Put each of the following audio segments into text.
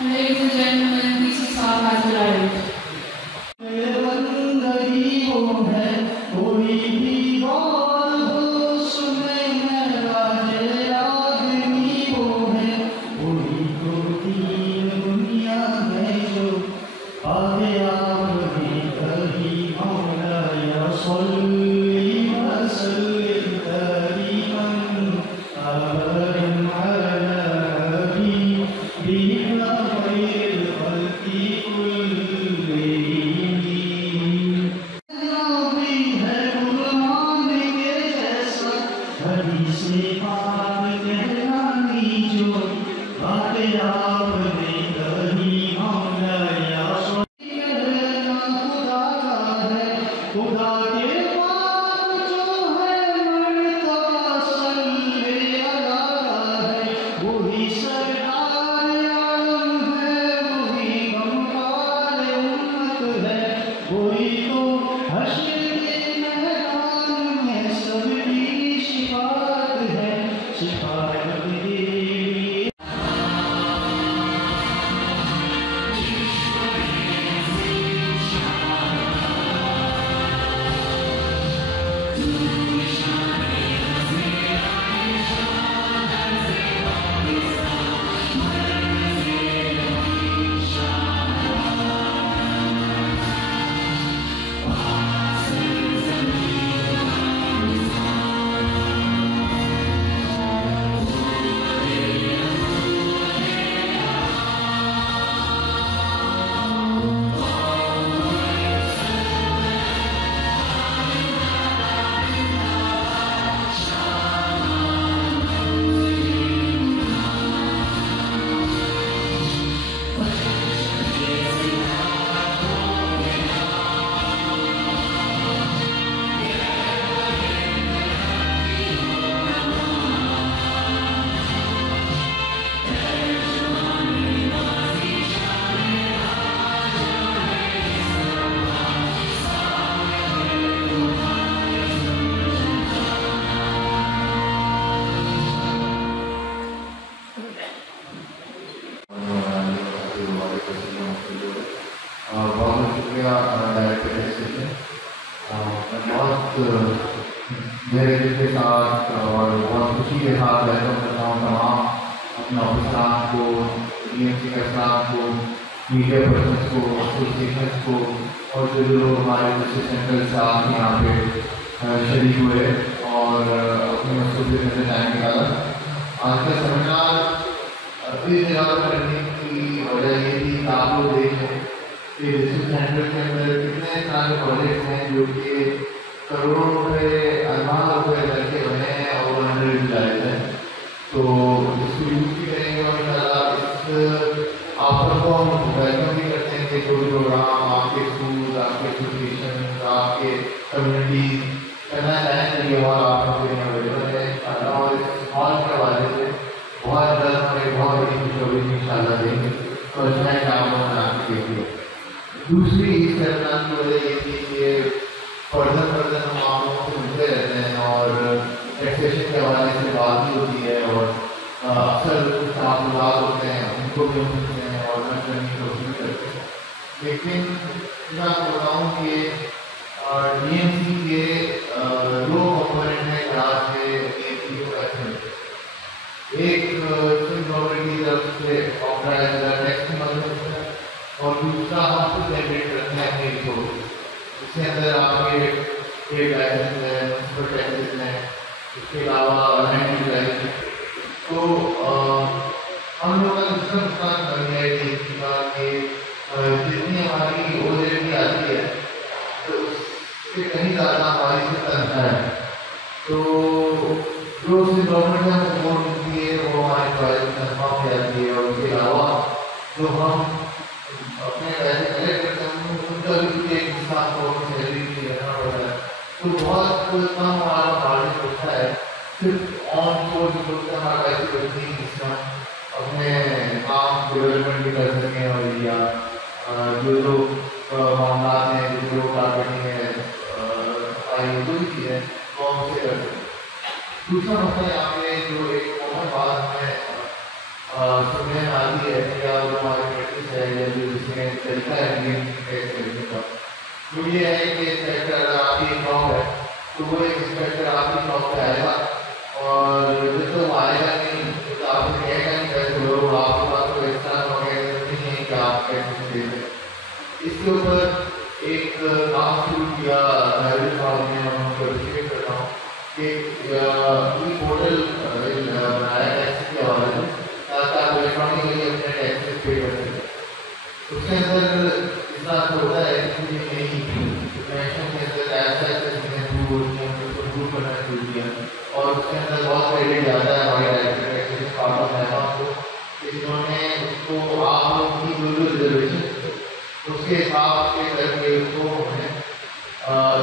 Ladies and gentlemen, this is our has arrived. बहुत शुक्रिया director से बहुत धैर्य के साथ और बहुत खुशी के साथ वेलकम करता हूँ तमाम अपने ऑफिसरान को, DMC के स्टाफ को, मीडिया पर्सन्स को, एसोसिएशन को और जो लोग हमारे सेंट्रल स्टाफ यहाँ पे शरीक हुए और अपनी मसरूफियत में से टाइम निकाला। आज का सेमिनार इस जगह करने की वजह ये थी कि आप लोग देखें कि डिस्ट्रिक्ट सेंटर के अंदर कितने सारे प्रोजेक्ट्स हैं जो कि करोड़ों रुपये, अरबान रुपये करके बने हैं और वो अंडर यूटिलाइज हैं। तो इसको यूज भी करेंगे और इंशाल्लाह इस ऑफर को हम वेलकम भी करते हैं कि जो भी प्रोग्राम आपके स्कूल, आपके एसोसिएशन, आपके कम्युनिटी करना चाहें तो ये और आपको अवेलेबल है। और इस हॉल के हवाले से बहुत जल्द हमें बहुत बड़ी खुशखबरी भी इंशाल्लाह देंगे। तो अच्छा है काम बना के देखिए। दूसरी इस घटना की वजह ये थी कि फर्दर हम मामलों से मिलते रहते हैं और टैक्सेशन के हवाले से बात भी होती है और अक्सर कुछ मामलात होते हैं उनको भी हम सुनते हैं और मैं करने की कोशिश करते हैं। लेकिन मैं आपको बताऊँ कि DMC के दो कंपोनेंट हैं जहाँ से एक गवर्नमेंट की तरफ से ऑर्गेनाइज टैक्स और दूसरा हम खुद जनरेट करते हैं अपने रिसोर्स। इसके अंदर आपके ट्रेड लाइसेंस है, म्यूनसिपल टैक्सेस हैं, इसके अलावा लैंड यूटिलाइजेशन। तो हम लोग का दूसरा नुकसान बन गया है कि जितनी हमारी ओजेडी आती है तो उससे कहीं ज़्यादा हमारी से तनख्वाह है। तो जो उससे गवर्नमेंट में सपोर्ट मिलती है वो हमारी प्राइवेट तनख्वाह में जाती है और उसके अलावा जो हम अपने पैसे कलेक्ट करते हैं उनका भी एक हिस्सा को सैलरी भी लेना पड़ता है। तो बहुत कम हमारा मार्जिन होता है सिर्फ ऑन सोर्स होता है हमारा पैसे बचने की जिसमें अपने काम डेवलपमेंट भी कर सकें और या जो मामला हैं जो टारगेटिंग है कोई चीज़ है वो हम उसे कर सकते। दूसरा मसला यहाँ पे जो एक कॉमन बात हमें सुनने में आती है या जो हमारी प्रैक्टिस है या जो जिसमें तरीका है टैक्स करने का वो ये है कि इंस्पेक्टर अगर आपकी जॉब है तो वो एक इंस्पेक्टर आपकी जॉब पे आएगा और जब तक आएगा नहीं तो आपसे कहेगा नहीं कैसे लोग आपके पास तो एक्स्ट्रा वगैरह नहीं है कि आप कैसे दे दें। इसके ऊपर एक काम शुरू किया कर रहा हूँ कि पोर्टल बनाया टैक्स के हवाले से ताकि आप इलेक्ट्रॉनिकली अपने टैक्सेस पे कर सकें। उसके अंदर इतना होता है कि नेशनल के अंदर दूर करना शुरू किया और उसके अंदर बहुत क्रेडिट जाता है हमारे डायरेक्टर टैक्सेस पार्ट ऑफ महकमा को। इन्होंने उसको आप लोग की जो रिजर्वेशन उसके हिसाब से करके उसको हमें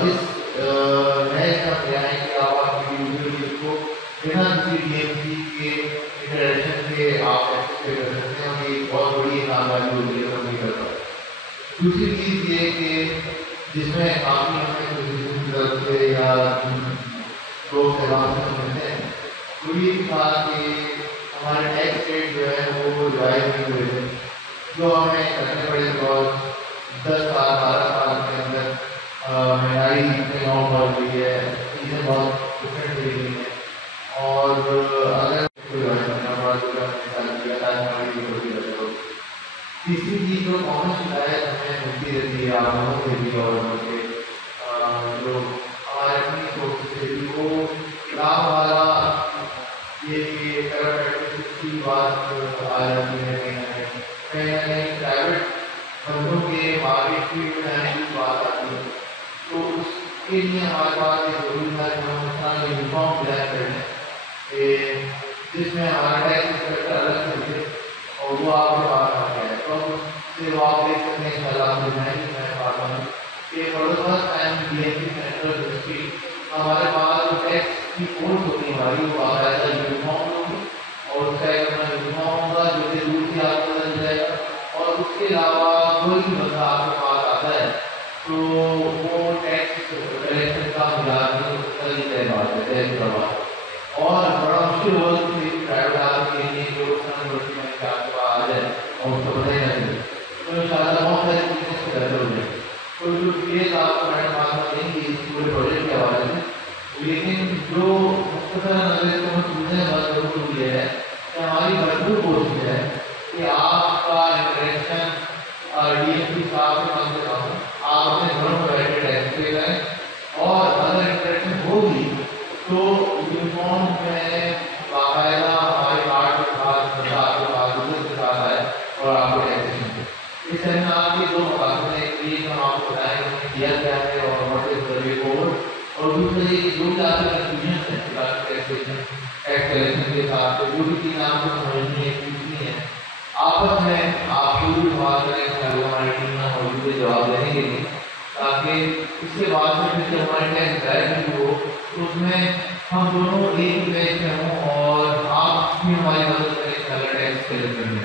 इस नए समय आए कि आप आपकी यूजर को बिना किसी DMC के इंटरेक्शन के आप एक्सेस पे कर सकते हैं और ये बहुत बड़ी कामयाबी होती है कंपनी करता है। दूसरी चीज़ ये कि जिसमें काफ़ी हमें की तरफ से या लोग सेवाओं से समझते हैं तो ये भी था कि हमारे टैक्स रेट जो है वो रिवाइज नहीं हुए थे जो हमें करने पड़े और 10 साल 12 साल के अंदर महंगाई कहीं और बढ़ गई है, चीज़ें बहुत डिफरेंट हो गई हैं और अगर तीसरी चीज़ जो कॉमन शिकायत हमें मिलती रहती है आप लोगों से भी और उनके जो हमारे अपनी सोच से भी वो लाभ वाला ये की बात आ जाती है कहीं ना कहीं प्राइवेट बंदों के मार्केट फील्ड में आने की बात आती है। तो उसके लिए हमारे पास एक जरूरी था कि हम अपना यूनिफॉर्म डिजाइन करें जिसमें हमारा टैक्स इंस्पेक्टर अलग से थे और वो आपके पास आ गया है तो उससे वो आप देख सकते हैं सलाह डिजाइन मैं पाता हूँ कि first time DMC central district हमारे पास जो टैक्स की कोर्स होती है हमारी वो बाकायदा यूनिफॉर्म होगी और उसका एक अपना यूनिफॉर्म होगा जो कि दूर से आपको मिल जाएगा और उसके अलावा कोई भी बंदा आपके पास आता है तो वो टैक्स कलेक्शन का तय बात है तय करवा और बड़ा मुश्किल हो प्राइवेट आदमी के लिए जो आपके पास आ जाए और उसको पता ही ना चले तो इंशाल्लाह बहुत सारी चीज़ें से बेहतर हो जाए। तो जो डिटेल्स आपको मैडम बात देंगी इस पूरे प्रोजेक्ट के हवाले से लेकिन जो मुख्तसर नजर को हम सुनने बात जरूर ये है कि हमारी भरपूर कोशिश है कि आपका इंटरेक्शन DMC साहब से कम आप अपने घरों पर बैठे टैक्स पे करें और अगर इंटरेक्शन होगी तो यूनिफॉर्म में बाकायदा हमारे कार्ड के साथ आपके पास के साथ आए और आपको टैक्सेशन इस सेमिनार के दो मकासद हैं। एक हम आपको बताएंगे किया क्या है और what is the way forward और दूसरा ये जो भी आपके कंफ्यूजन है टैक्सेशन टैक्स कलेक्शन के साथ जो भी चीज़ आपको समझनी है पूछनी है आपस में आप जो भी बात करें हमारी टीम में मौजूद जवाब देने के लिए ताकि इसके बाद में फिर जब हमारे टैक्स डायरेक्ट हो तो उसमें हम दोनों एक पेज में हों और आप भी हमारी मदद करें अगर टैक्स कलेक्ट करने।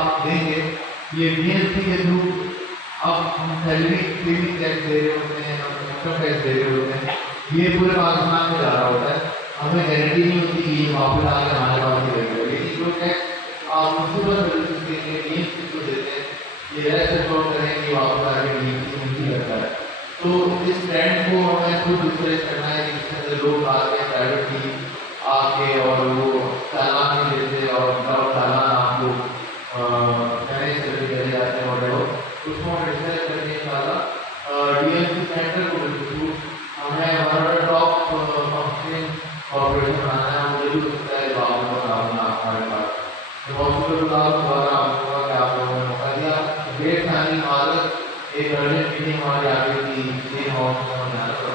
आप देंगे, ये BNC के थ्रू अब हम सैलरी पेमेंट टैक्स दे रहे होते हैं, हम इनकम टैक्स दे रहे होते हैं, ये पूरे पाकिस्तान में जा रहा होता है। हमें गारंटी नहीं होती कि ये वापस आके हमारे पास ही रहेगा, लेकिन जो टैक्स आप म्यूनसिपल सर्विसेज के लिए BNC को देते हैं, ये रेस्ट एश्योर करें कि वापस आके BNC नहीं करता है। तो इस ट्रेंड को हमें खुद डिस्करेज करना है कि जिसके अंदर लोग आके प्राइवेटली आके और वो चालान नहीं देते और चालान आपको मैनेज करके चले जाते हैं और उसको डिस्करेज करने वाला DMC सेंटर को बिल्कुल हमें हमारा टॉप फंक्शनिंग कॉर्पोरेशन बनाना है। मुझे भी लगता है बाबू का काम हमारे पास हॉस्पिटल का द्वारा होगा कि आप लोगों ने मौका दिया। ग्रेट फैमिली मादक एक अर्जेंट मीटिंग हमारी आगे की सेम हाउस में होने वाला है,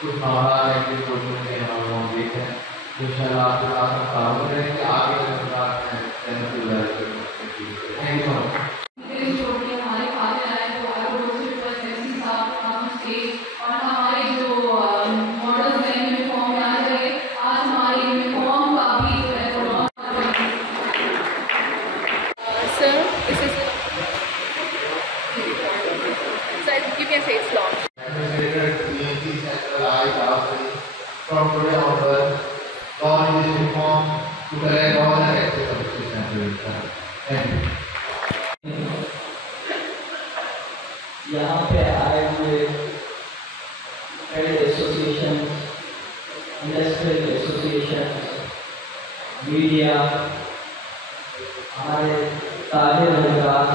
कुछ मामला एक्टिव प्रोजेक्ट में हम लोग देखते हैं। इंशाल्लाह आपके साथ हम काम करेंगे आगे के साथ में थैंक यू सो मच। हमारे फादर आए तो I would also request MC साहब टू कम स्टेज और हमारे जो मॉडल्स हैं यूनिफॉर्म में आ गए, आज हमारे यूनिफॉर्म का भी जो है वो Sir, this is sir, you can say it's launch. BNC centralized housing from today onward, launch this reform to collect all the taxes of this country. Thank you. यहाँ पे आए हुए trade association, industrial association, media, हमारे ताजे हजरात,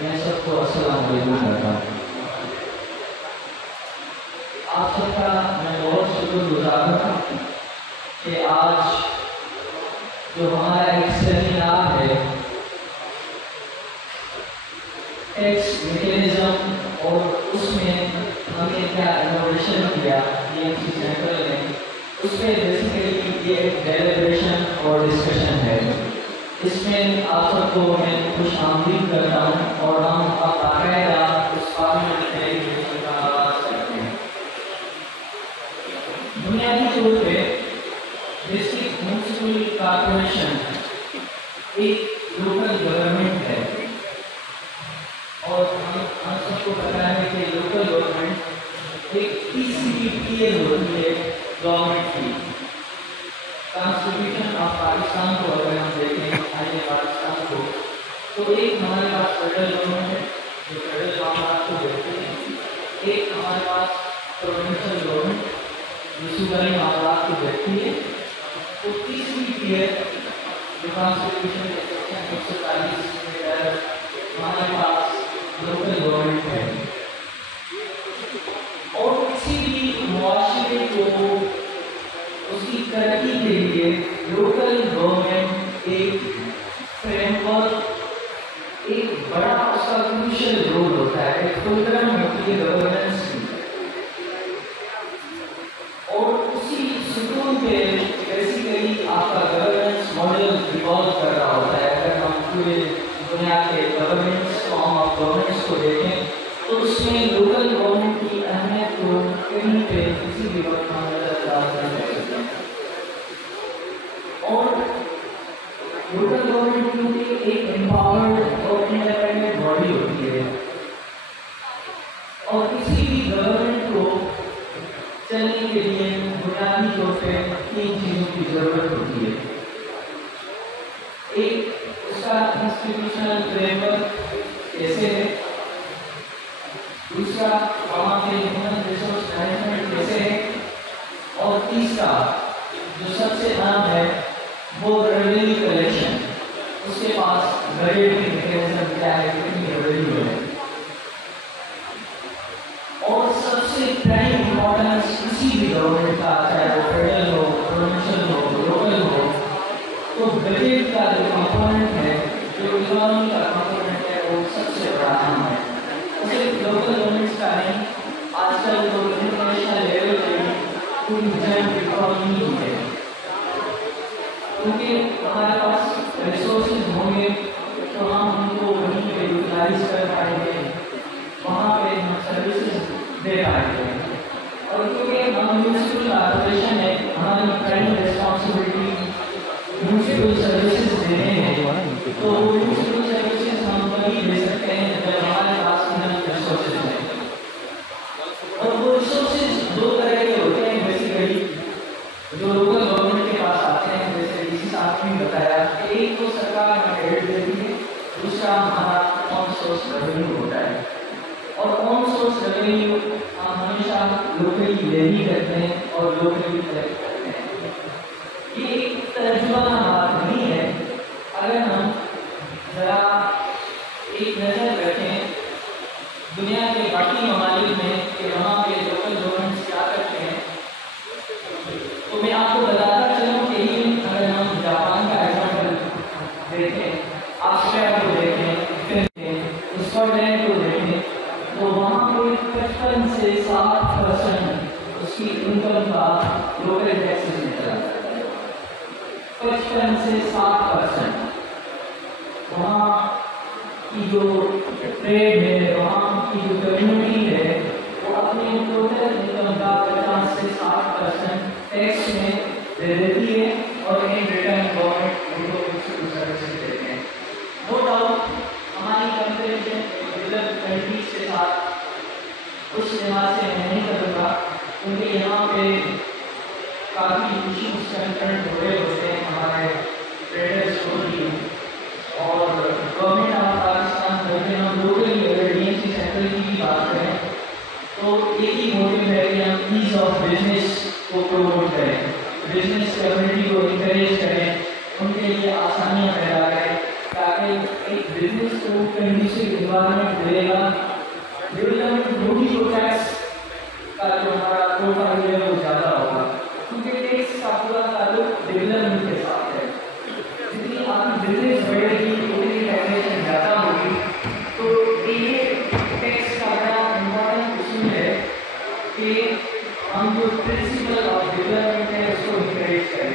मैं सबको अस्सलाम वालेकुम करता हूँ। आप सबका मैं बहुत शुक्रगुजार हूँ कि आज जो हमारा एक सेमिनार है टैक्स मैकेनिज्म और उसमें हमने क्या इनोवेशन किया BNC सेंट्रल में, उसमें बेसिकली ये डेलिब्रेशन और डिस्कशन है। इसमें आप सबको मैं खुश आमदीद करता हूँ और हम अब बाकायदा उस पार्लियामेंट डेलीब्रेशन का आगाज करते हैं। बुनियादी तौर पे डिस्ट्रिक्ट म्यूनसिपल कॉर्पोरेशन एक लोकल गवर्नमेंट है और हम सबको पता है कि लोकल गवर्नमेंट एक TCPTL होती है गवर्नमेंट की। कॉन्स्टिट्यूशन ऑफ पाकिस्तान को अगर हम देखें आइए पाकिस्तान को, तो एक हमारे पास फेडरल गवर्नमेंट है जो फेडरल मामला को देखते हैं, एक हमारे पास प्रोविंशियल गवर्नमेंट जो सूबाई मामला को देखती है, तो TCPTL जो कॉन्स्टिट्यूशन के सेक्शन 140 के तहत हमारे पास लोकल गवर्नमेंट है। और किसी भी मुआशरे को उसकी तरक्की के लिए लोकल गवर्नमेंट एक फ्रेमवर्क, एक बड़ा उसका क्रूशियल रोल होता है, एक प्रोग्राम होती है गवर्नेंस की। और उसी सुकून पे बेसिकली आपका गवर्नेंस मॉडल इवॉल्व कर रहा होता है। अगर हम पूरे दुनिया के गवर्नेंस फॉर्म ऑफ गवर्नेंस को देखें तो उसमें लोकल गवर्नमेंट की अहमियत को कहीं पे किसी भी वक्त हम नजरअंदाज नहीं कर सकते। और लोकल गवर्नमेंट क्योंकि एक एम्पावर्ड और इंडिपेंडेंट बॉडी होती है और किसी भी गवर्नमेंट को चलने के लिए बुनियादी तौर पे 3 चीज़ों की जरूरत होती है। एक उसका इंस्टीट्यूशनल फ्रेमवर्क कैसे है, दूसरा वहाँ के ह्यूमन रिसोर्स मैनेजमेंट कैसे है, और तीसरा जो सबसे अहम है वो रेवेन्यू कलेक्शन, उसके पास बजट मैकेनिज्म क्या है, कितनी रेवेन्यू है। और सबसे प्राइम इम्पोर्टेंस किसी भी गवर्नमेंट का, चाहे वो फेडरल हो, प्रोविंशियल हो, लोकल हो, तो बजट का जो कंपोनेंट है, जो इकोनॉमी का कंपोनेंट है, वो सबसे बड़ा अहम है। सिर्फ लोकल गवर्नमेंट्स का नहीं, आजकल तो इंटरनेशनल लेवल पे पूरी जॉइंट इकोनॉमी ही है, क्योंकि हमारे पास रिसोर्सेज होंगे तो हम उनको वहीं पे यूटिलाइज कर पाएंगे, वहाँ पे हम सर्विसेज दे पाएंगे। और क्योंकि हम म्यूनसिपल कॉर्पोरेशन है, हमारी प्राइम रिस्पॉन्सिबिलिटी म्यूनसिपल सर्विसेज देने हैं, लेवी करते हैं और लोकली कलेक्ट करते हैं। ये एक तर्जुमाना बात नहीं है। अगर हम ज़रा एक नज़र रखें दुनिया के बाकी ममालिक में कि वहाँ के लोकल गवर्नमेंट्स क्या करते हैं, तो मैं आपको बताता चलूँ कि अगर हम जापान का एग्जाम्पल देखें, ऑस्ट्रेलिया को देखें, स्कॉटलैंड को देखें, तो वहाँ पे 55 से 60% उसकी इनकम का लोकल टैक्सेस निकला जाता है। 55 से 60% वहाँ की जो ट्रेड है, वहाँ की जो कम्युनिटी है, वो अपने टोटल इनकम का 50 से 60% टैक्स में दे देती है और इन रिटर्न गवर्नमेंट उनको कुछ सर्विसेज देते हैं। नो डाउट हमारी कंपेरिजन डेवलप्ड कंट्रीज के साथ उस लिहाज से मैं नहीं करूँगा, क्योंकि यहाँ पे काफ़ी इश्यूज कंसर्न हो रहे होते हैं हमारे ट्रेडर्स को भी, और गवर्नमेंट ऑफ पाकिस्तान में हम लोकली अगर डीएमसी सेंट्रल की भी बात करें तो एक ही मोटिव है कि हम ईज ऑफ बिजनेस को प्रमोट करें, बिजनेस कम्युनिटी को इंकरेज करें, उनके लिए आसानियाँ पैदा करें, ताकि एक बिजनेस को कंडीसिव एनवायरनमेंट मिलेगा। डेवलपमेंट होगी तो टैक्स का जो हमारा प्रोफाइल है वो ज़्यादा होगा, क्योंकि टैक्स का पूरा ताल्लुक डेवलपमेंट के साथ है। जितनी आपकी बिजनेस बढ़ेगी उतनी टैक्सेशन ज़्यादा होगी। तो ये टैक्स का बड़ा इम्पोर्टेंट इशू है कि हम जो प्रिंसिपल ऑफ डेवलपमेंट है उसको इंकरेज करें।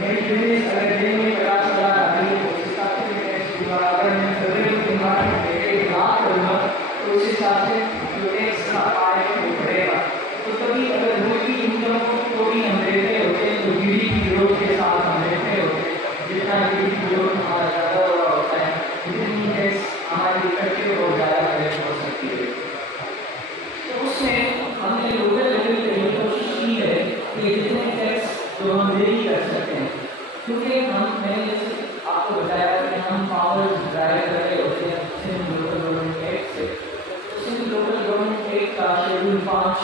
मेरी बिजनेस अगर दिन में 50,000 आ रही है तो उस हिसाब से टैक्स दूंगा। अगर मैं फेडरल इन्वायरमेंट देकर लाभ करूँगा तो उस हिसाब से जो टैक्स का आय है वो बढ़ेगा। तो कभी अगर मुल्क की इनकम को भी हम देते होते हैं तो जीडीपी ग्रोथ के साथ हम देते होते हैं, जितना जीडीपी ग्रोथ हमारा ज़्यादा हो रहा होता है जितनी टैक्स हमारी इफेक्टिव और ज़्यादा कलेक्ट हो सकती है। तो उसमें हमने लोकल लेवल पे ये कोशिश की है कि जितने टैक्स जो हम वेरी कर सकते हैं, क्योंकि मैंने जैसे आपको बताया कि हम पावर ड्राइव कर रहे होते हैं सिर्फ लोकल गवर्नमेंट एक्ट से। तो सिर्फ लोकल गवर्नमेंट एक्ट का शेड्यूल 5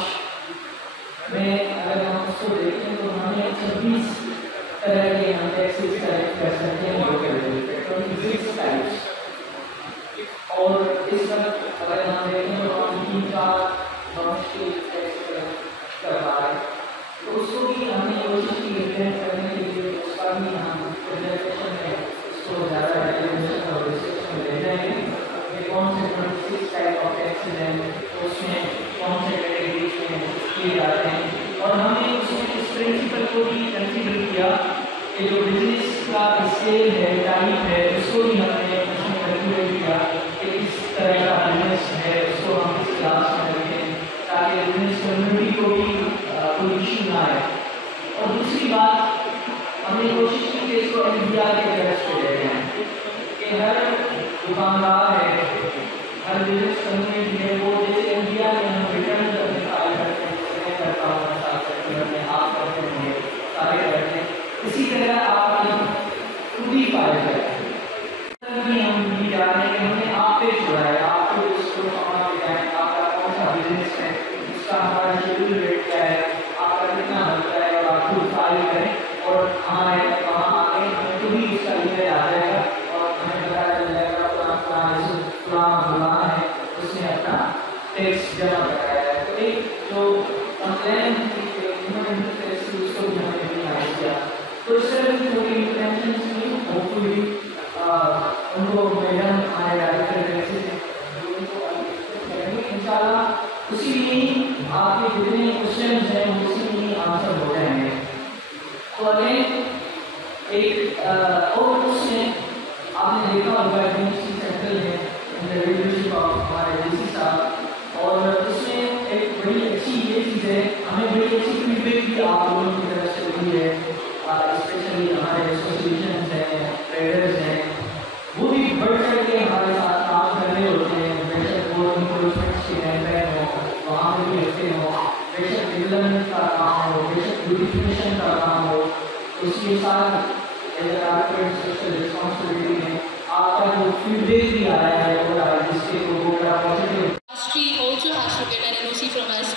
में अगर हम उसको देखें तो हमें 26 तरह के हम टैक्सेस कलेक्ट कर सकते हैं लोकल लेवल पे, 26 टाइप्स। और इस वक्त अगर हम देखें तो हम 3-4 डोमेस्टिक टैक्स कर रहा है, तो उसको भी हमने कोशिश की इम्प्लीमेंट करने के लिए उसका भी हम प्रेजेंटेशन में उसको ज़्यादा डेफिनेशन और रिसर्च में ले जाएंगे कि कौन से 26 टाइप ऑफ टैक्सेस हैं, उसमें कौन से कैटेगरीज में किए जाते हैं। और हमने उसमें इस प्रिंसिपल को भी कंसीडर किया कि जो बिजनेस का स्केल है, टाइप है, उसको भी हमने उसमें कंसीडर किया कि इस तरह का बिजनेस है उसको हम इस क्लास में रखें ताकि बिजनेस कम्युनिटी को भी कोई इशू ना आए। और दूसरी बात हमने कोशिश की कि इसको एनपीआर के तरफ से ले जाएं कि हर दुकानदार है, हर बिजनेस कम्युनिटी है, वो जैसे एनपीआर में हम रिटर्न करके फाइल करते हैं, मैं करता हूँ, आप करते होंगे, सारे करते हैं, इसी तरह आप खुद ही फाइल करते हैं। हम भी जा रहे हैं, हमने आप पे छोड़ा है, आपको इसको समझ में जाए आपका कौन सा बिजनेस है, इसका हमारा शेड्यूल रेट क्या है, आपका कितना बनता है, और आप खुद फाइल करें और हमारे वहाँ आके हमें खुद ही इसका ईमेल आ जाएगा और हमें पता चल जाएगा पुराना है उसने अपना टैक्स जमा कराया है। तो एक जो कंप्लेन उसको भी हमने नहीं किया, तो इस तरह की थोड़ी इंटेंशन की होपफुली उनको मैडम हमारे डायरेक्टर इंशाल्लाह उसी में ही आपके जितने क्वेश्चन हैं उसी में ही आंसर हो जाएंगे। तो अगेन एक और उसमें आपने देखा होगा यूनिवर्सिटी सेंट्रल है लीडरशिप ऑफ हमारे डीसी साहब, और उसमें एक बड़ी अच्छी ये चीज़ है, हमें बड़ी अच्छी फीडबैक भी आप लोगों की तरफ से मिली है, स्पेशली हमारे एसोसिएशन हैं, ट्रेडर्स हैं, वो भी बढ़ चढ़ के हमारे साथ काम कर रहे होते हैं। बेशक वो इंक्रोचमेंट्स के कैंपेन हो वहाँ पर भी रहते हो, बेशक डेवलपमेंट का काम हो, बेशक ब्यूटिफिकेशन का काम हो, उसके साथ आपके सोशल रिस्पॉन्सिबिलिटी में आपका जो फीडबैक भी आया है वो जिसके को बड़ा positive. Industry also has to get an NOC from us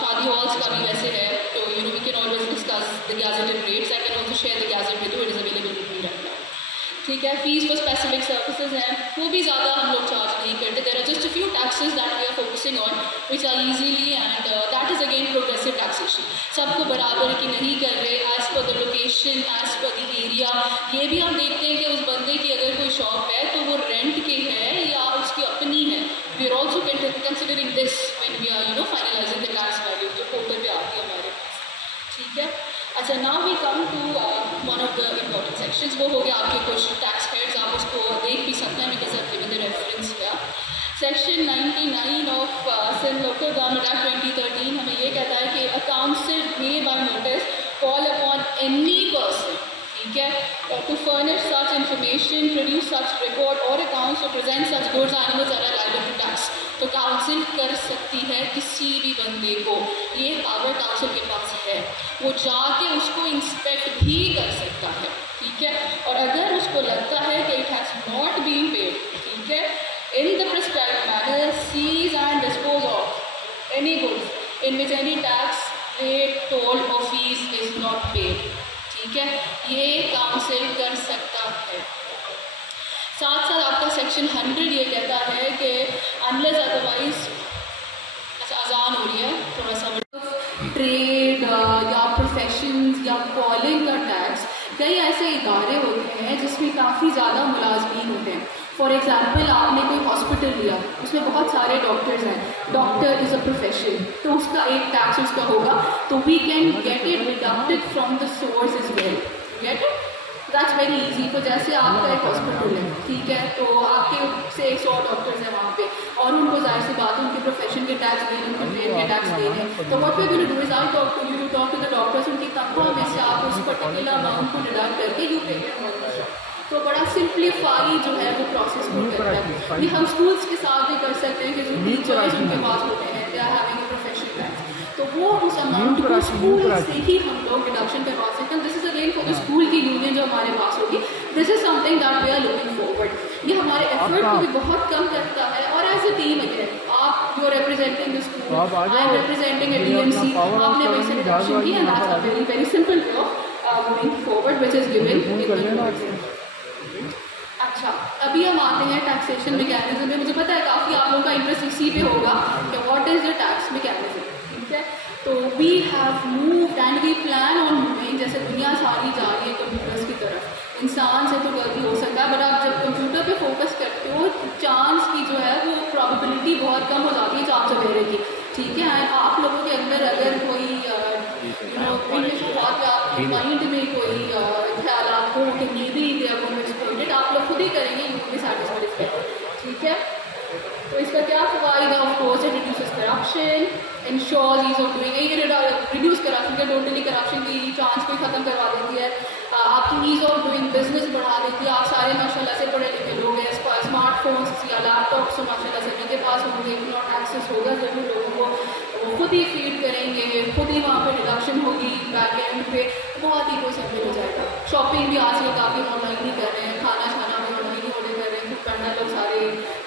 शादी हॉल्स का भी वैसे है, तो you know we can always discuss the gazetted rates. I can also share the gazette with you, it is available with me right now. ठीक है, fees for specific services हैं, वो भी ज़्यादा हम लोग चार्ज नहीं करते। There are just a few taxes that we are focusing on which are easily and that is again progressive taxation. सबको बराबर की नहीं कर रहे, as per the location, as per the area. ये भी हम देखते हैं कि उस बंदे की अगर कोई शॉप है तो वो रेंट के है या उसकी अपनी है। We are also considering this when we are you know finalising the tax value जो टोटल पे आती है हमारे पास। ठीक है, अच्छा now we come to one of the important sections. वो हो गया आपके कुछ टैक्स हेड्स, आप उसको देख भी सकते हैं because I given the reference here. Section 99 of Sindh local government act 2013 हमें ये कहता है कि a council may by notice call upon any person, ठीक है, to furnish such information, produce such report और अकाउंट्स, और present such goods animals are liable to tax. तो काउंसिल कर सकती है किसी भी बंदे को, ये पावर काउंसिल के पास है, वो जाके उसको इंस्पेक्ट भी कर सकता है। ठीक है, और अगर उसको लगता है कि it has not been paid, ठीक है, in the prescribed manner seize and dispose of any goods in which any tax rate toll और फीस इज नॉट पेड। ठीक है, ये काउंसिल कर सकता है। साथ साथ आपका सेक्शन 100 ये कहता है कि अनलेस अदरवाइज, अच्छा अजान हो रही है थोड़ा सा, ट्रेड या प्रोफेशन या कॉलिंग का टैक्स, कई ऐसे इदारे होते हैं जिसमें काफ़ी ज़्यादा मुलाजमीन होते हैं। फॉर एग्जाम्पल आपने कोई हॉस्पिटल लिया, उसमें बहुत सारे डॉक्टर्स हैं, डॉक्टर इज़ अ प्रोफेशन, तो उसका एक टैक्स उसका होगा, तो we can get it deducted from the source is well. Get it, that's very easy. तो जैसे आपका एक हॉस्पिटल है, ठीक है, तो आपके से 100 डॉक्टर्स हैं वहाँ पे, और उनको जाहिर सी बात है उनके प्रोफेशन के टैक्स देने, उनके ट्रेड के टैक्स देने, तो what we will do is I talk to you, to talk to the doctors, उनकी तनख्वाह में से आप उस पर्टिकुलर अमाउंट को डिडक्ट करके यू पे इट। तो बड़ा सिंप्लीफाई जो है वो प्रोसेस को करता है। ये हम स्कूल्स के साथ भी कर सकते हैं कि जो टीचर्स उनके पास होते हैं, they are having a professional tax, तो वो उस अमाउंट को स्कूल से ही हम लोग डिडक्शन करवा सकते हैं। This is again for the school की यूनियन जो हमारे पास होगी, this is something that we are looking forward. ये हमारे एफर्ट को भी बहुत कम करता है, और एज अ टीम अगेन आप you are representing the school, I am representing a DMC, आपने वैसे डिडक्शन की, and that's a very very simple way of moving forward which is given in the. अच्छा, अभी हम आते हैं टैक्सेशन मैकेनिज्म में। मुझे पता है काफ़ी आप लोगों का इंटरेस्ट इसी पे होगा कि what is the tax mechanism. ठीक है, तो we have moved and we plan on moving, जैसे दुनिया सारी जा रही है कंप्यूटर्स की तरफ। इंसान से तो गलती हो सकता है, बट आप जब कंप्यूटर पे फोकस करते हो, चांस की जो है वो प्रोबेबिलिटी बहुत कम हो जाती है चांस चबेरे की। ठीक है, आप लोगों के अंदर अगर कोई आपके माइंड में कोई ख्याल हो कि नीदी एक्सप्लॉइटेड, आप लोग खुद ही करेंगे, यू विल बी सैटिस्फाइड। ठीक है, तो इसका क्या फ़ायदा? Of course it reduces corruption, ensures ease of doing, ये रिड्यूस करप्शन का टोटली करप्शन की चांस को ख़त्म करवा देती है, आपकी ईज ऑफ डूइंग बिजनेस बढ़ा देती है। आप सारे माशाल्लाह से पढ़े लिखे लोग हैं, स्मार्टफोन्स या लैपटॉप्स तो माशाल्लाह सभी के पास होंगे, नॉट एक्सेस होगा जरूर लोगों को, वो खुद ही फीड करेंगे, खुद ही वहाँ पे डिडक्शन होगी बैक एंड पे, बहुत ही कोई समझ हो जाएगा। शॉपिंग भी आजकल काफ़ी ऑनलाइन ही कर रहे हैं, खाना खाना भी ऑनलाइन ही ऑर्डर कर रहे हैं, कुछ करना लोग सारे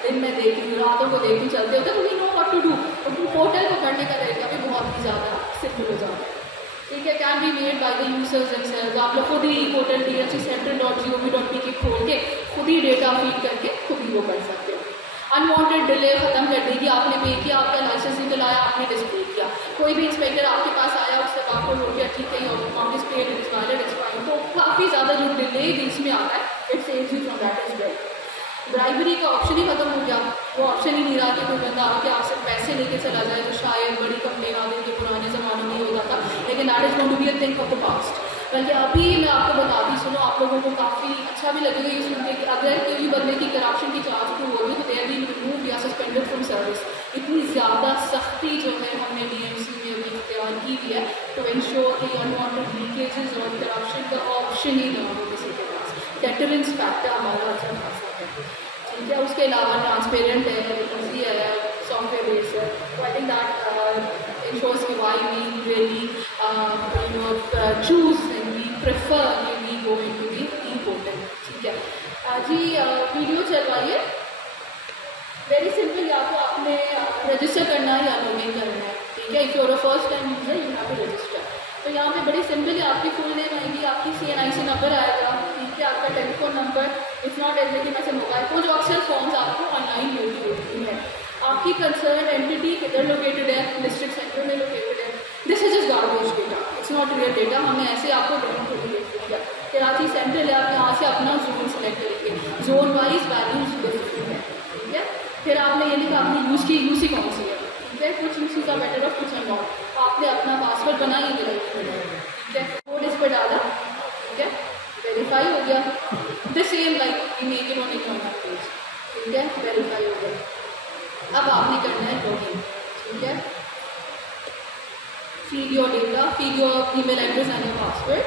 दिन में देखी रातों को देखते चलते होते हैं, तो we know what to do. तो पोर्टल को करने का तरीका भी बहुत ही ज़्यादा सिंपल हो जाता है। ठीक है, can be made by the users themselves. आप लोग खुद ही पोर्टल dfccentral.gov.pk खोल के खुद ही डेटा फीड करके खुद ही वो कर सकते हो। अनवांटेड डिले खत्म कर देगी। आपने पे किया, आपका लाइसेंस निकल आया, आपने डिस्प्ले किया, कोई भी इंस्पेक्टर आपके पास आया, उससे आपको हो गया ठीक है amount is paid, it is valid, it's fine, तो काफ़ी ज़्यादा जो डिले बीच में आता है it saves you from that is well. Bribery का ऑप्शन ही खत्म हो गया, वो ऑप्शन ही नहीं रहा कि कोई बंदा आके आपसे पैसे लेके चला जाए, तो शायद बड़ी कंप्लेन आ गई कि पुराने ज़माने में होता था, लेकिन that is going to be a thing of the past. बल्कि अभी मैं आपको बताती सुनो, आप लोगों को काफ़ी अच्छा भी लगेगा ये सुन के कि अगर कोई बंदे की करप्शन की चार्ज को हो रही तो दे बी रिमूव या सस्पेंडेड फ्रॉम सर्विस। इतनी ज़्यादा सख्ती जो है हमने DMC में अभी इख्तियार की हुई है टू इंश्योर कि अनवांटेड लीकेजेस और करप्शन का ऑप्शन ही ना हो किसी के पास। डेटरेंस फैक्टर हमारा अच्छा खासा है। ठीक है, उसके अलावा ट्रांसपेरेंट है, ईजी है, सॉफ्टवेयर बेस्ड है, तो I think that ensures the why we really choose and we prefer कि we go into the e portal. ठीक है जी, वीडियो चलवाइए। वेरी सिंपल, या तो आपने रजिस्टर करना है या लॉगिन करना है। ठीक है। If your first time user you have to register. तो यहाँ पे बड़ी सिंपल है, आपकी फुल नेम आएगी, आपकी CNIC नंबर आएगा, ठीक है, आपका telephone number, it's not everything ऐसे मोबाइल, वो जो अक्सर फॉर्म्स आपको ऑनलाइन यूज होती हैं। आपकी कंसर्न एंटिटी किधर लोकेटेड है, डिस्ट्रिक्ट सेंटर में लोकेटेड है। This is just garbage data, it's not real data. हमने ऐसे आपको डेमो को दे दिया। कराची सेंट्रल है, आप यहाँ से अपना जोन सेलेक्ट करेंगे, जोन वाइज वैल्यूज डिफरेंट है, ठीक है। फिर आपने ये लिखा आपने यूज़ की, यूसी कौन सी है, ठीक है, कुछ यूसी का बेटर और कुछ नॉट। आपने अपना पासवर्ड बनाइए, ठीक है, कोड इस पर डाला, ठीक है, वेरीफाई हो गया। The same like make it on economic page, ठीक है, वेरीफाई हो गया। अब आपने करना है लॉगिन, ठीक है, feed your data, feed your email address and your password,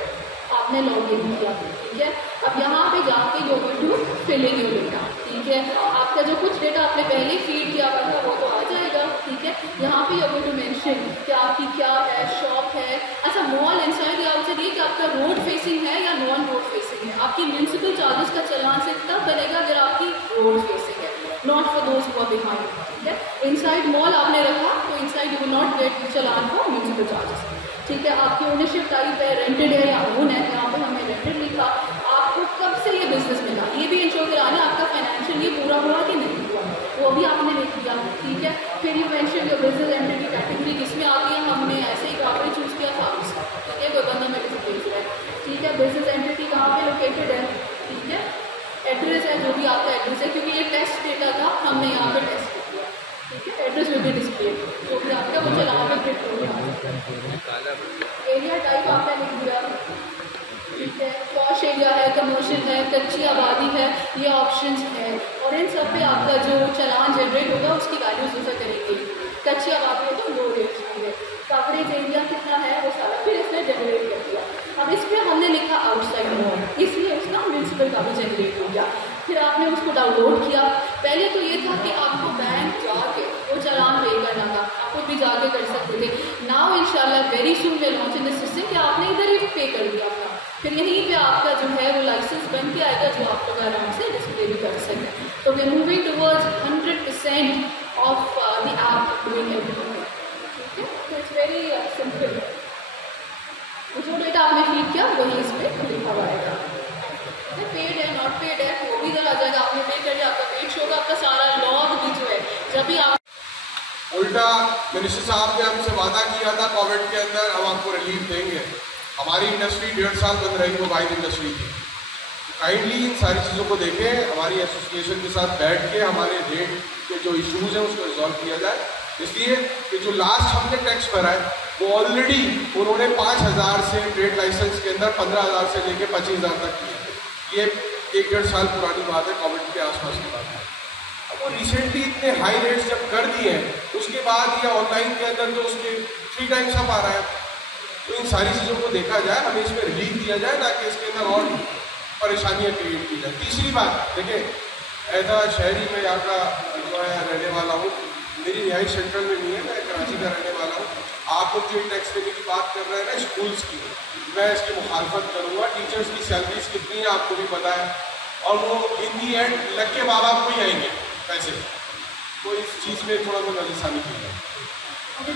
आपने लॉगिन किया, ठीक है। अब यहाँ पे जाके you going to fill in your data, ठीक है। आपका जो कुछ डेटा आपने पहले फीड किया हुआ था वो तो आ जाएगा, ठीक है। यहाँ पे यू गोइंग टू मेंशन कि आपकी क्या है, शॉप है, अच्छा मॉल इनसाइड या आउटसाइड, ये कि आपका रोड फेसिंग है या नॉन रोड फेसिंग है। आपकी म्यूनसिपल चार्जेस का चालान से तब बनेगा अगर आपकी रोड फेसिंग है, not for those who are behind, ठीक है। इनसाइड मॉल आपने रखा तो inside you will not get challan for municipal charges, ठीक है। आपकी ओनरशिप टाइप है, रेंटेड है या ओन है, यहाँ पे हमने रेंटेड लिखा। आपको कब से ये बिजनेस मिला ये भी इंश्योर कराना, आपका फाइनेंशियल ये पूरा हुआ कि नहीं हुआ वो भी आपने लिख दिया, ठीक है। फिर you mention your business entity category किसमें आती है, हमने ऐसे ही काफी चूज़ किया फार्मेसी, ठीक है, कोई बंदा मेडिसिन बेच रहा है, ठीक है। बिजनेस एंटिटी कहाँ पे लोकेटेड है, ठीक है। एड्रेस है जो भी आपका एड्रेस है, क्योंकि ये टेस्ट डेटा था हमने यहाँ पे टेस्ट किया, ठीक है। एड्रेस विल बी डिस्प्ले जो भी आपका वो चला के प्रिंट हो गया। एरिया टाइप आपने लिख दिया, ठीक है। पॉश एरिया है, कमर्शियल है, कच्ची आबादी है, ये ऑप्शंस है। और इन सब पे आपका जो चालान जनरेट होगा उसकी वैल्यूज डिफर करेंगे। कच्ची आबादी है तो लो रेट की है, कवरेज एरिया कितना है वो सारा फिर इसने जनरेट कर दिया। अब इस पर हमने लिखा आउटसाइड मॉल, इसलिए उसका म्यूनसिपल का भी जनरेट हो गया। फिर आपने उसको डाउनलोड किया। पहले तो ये था कि आपको बैंक जाके वो चालान पे करना था, आपको भी जाके कर सकते थे। नाउ इंशाल्लाह very soon way launch in this system कि आपने इधर ही पे कर दिया था, फिर यहीं पे आपका जो है वो लाइसेंस बन के आएगा जो आप लोग आराम से डिस्प्ले भी कर सकें। तो we are moving towards 100% of the app doing everything, ठीक है। तो इट्स वेरी सिंपल। जो डेटा आपने फीड किया वही इस पर लिखा हुआ आएगा, पेड है नॉट पेड है वो भी इधर आ जाएगा। आपने पे कर दिया, आपका पेड शो होगा, आपका सारा लॉग भी जो है जब भी आप उल्टा मिनिस्टर साहब ने हमसे वादा किया था कोविड के अंदर हम आपको रिलीफ देंगे। हमारी इंडस्ट्री 1.5 साल बंद रही मोबाइल इंडस्ट्री की। काइंडली इन सारी चीज़ों को देखें, हमारी एसोसिएशन के साथ बैठ के हमारे रेट के जो इश्यूज़ हैं उसको रिजॉल्व किया जाए। इसलिए कि जो लास्ट हमने टैक्स भरा है वो ऑलरेडी उन्होंने 5,000 से ट्रेड लाइसेंस के अंदर 15,000 से लेकर 25,000 तक किए। ये 1-1.5 साल पुरानी बात है, कोविड के आसपास की बात है। अब वो रिसेंटली इतने हाई रेट्स जब कर दिए हैं उसके बाद या ऑनलाइन के अंदर तो उसके 3 टाइम्स अप आ रहा है। तो इन सारी चीज़ों को देखा जाए, हमें इसमें रिलीफ दिया जाए ताकि इसके अंदर और परेशानियाँ क्रिएट की जाए। तीसरी बात देखिए, एज अ शहरी मैं यहाँ का जो है रहने वाला हूँ, मेरी रिहाइश सेंट्रल में नहीं है, मैं कराची का रहने वाला हूँ। आप लोग जो टैक्स देने की बात कर रहे हैं ना स्कूल्स की, मैं इसकी मुखालफत करूँगा। टीचर्स की सैलरीज कितनी है आपको भी पता है, और वो इन दी एंड लग के माँ बाप को ही आएंगे पैसे। तो इस चीज़ में थोड़ा सा नजरसानी की जाए।